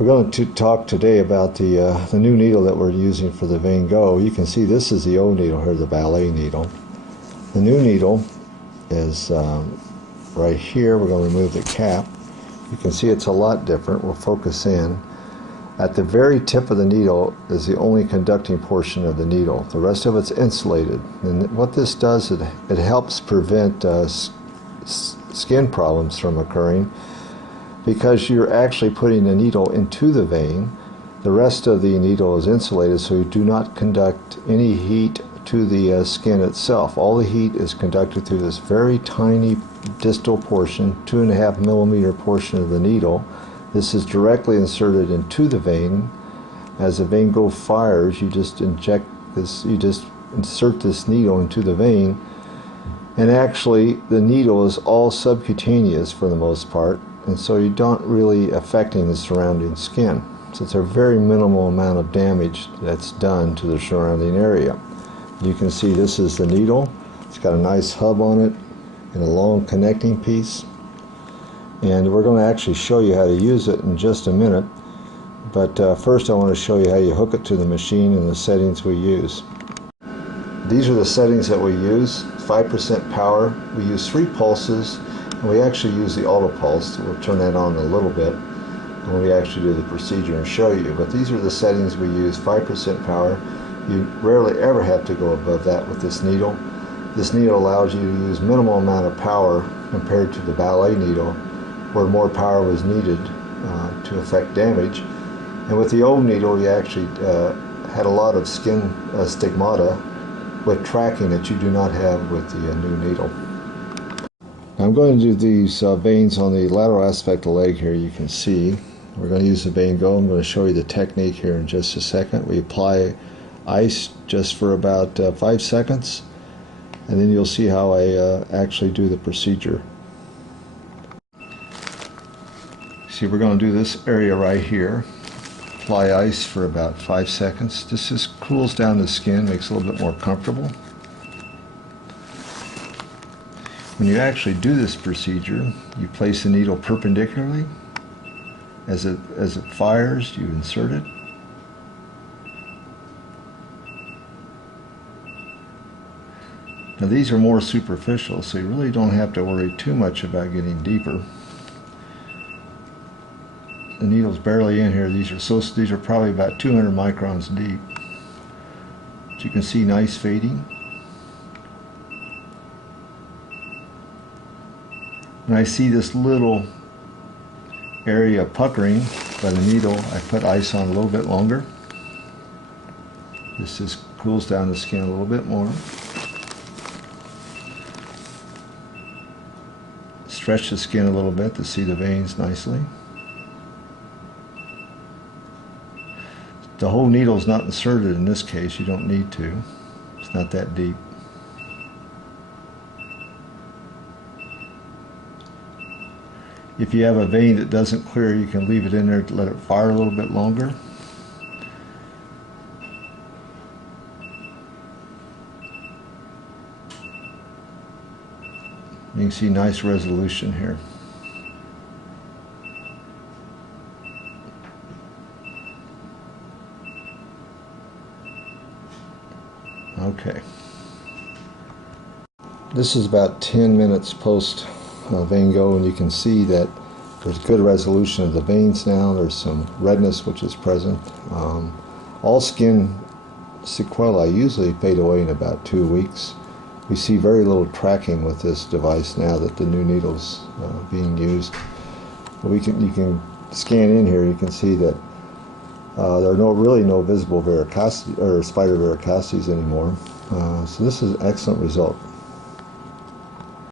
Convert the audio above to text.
We're going to talk today about the new needle that we're using for the VeinGogh. You can see this is the old needle here, the ballet needle. The new needle is right here. We're going to remove the cap. You can see it's a lot different. We'll focus in. At the very tip of the needle is the only conducting portion of the needle. The rest of it's insulated. And what this does, it helps prevent skin problems from occurring, because you're actually putting the needle into the vein. The rest of the needle is insulated, so you do not conduct any heat to the skin itself. All the heat is conducted through this very tiny distal portion, 2.5 millimeter portion of the needle. This is directly inserted into the vein. As the VeinGogh fires, you just inject this, you just insert this needle into the vein, and actually the needle is all subcutaneous for the most part, and so you don't really affecting the surrounding skin. So it's a very minimal amount of damage that's done to the surrounding area. You can see this is the needle. It's got a nice hub on it and a long connecting piece. And we're going to actually show you how to use it in just a minute. But first I want to show you how you hook it to the machine and the settings we use. These are the settings that we use. 5% power. We use 3 pulses. And we actually use the auto pulse. We'll turn that on a little bit when we actually do the procedure and show you. But these are the settings we use. 5% power. You rarely ever have to go above that with this needle. This needle allows you to use minimal amount of power compared to the ballet needle, where more power was needed to affect damage. And with the old needle, you actually had a lot of skin stigmata with tracking that you do not have with the new needle. I'm going to do these veins on the lateral aspect of the leg here. You can see we're going to use the VeinGogh. I'm going to show you the technique here in just a second. We apply ice just for about 5 seconds, and then you'll see how I actually do the procedure. See, we're going to do this area right here. Apply ice for about 5 seconds. This just cools down the skin, makes it a little bit more comfortable. When you actually do this procedure, you place the needle perpendicularly. As it fires, you insert it. Now these are more superficial, so you really don't have to worry too much about getting deeper. The needle's barely in here. These are probably about 200 microns deep. As you can see, nice fading. When I see this little area puckering by the needle, I put ice on a little bit longer. This just cools down the skin a little bit more. Stretch the skin a little bit to see the veins nicely. The whole needle is not inserted in this case. You don't need to. It's not that deep. If you have a vein that doesn't clear, you can leave it in there to let it fire a little bit longer. You can see nice resolution here. Okay. This is about 10 minutes post VeinGogh, and you can see that there's good resolution of the veins now. There's some redness which is present. All skin sequelae usually fade away in about 2 weeks. We see very little tracking with this device now that the new needle's being used. You can scan in here. You can see that there are really no visible varicosities or spider varicosities anymore. So this is an excellent result.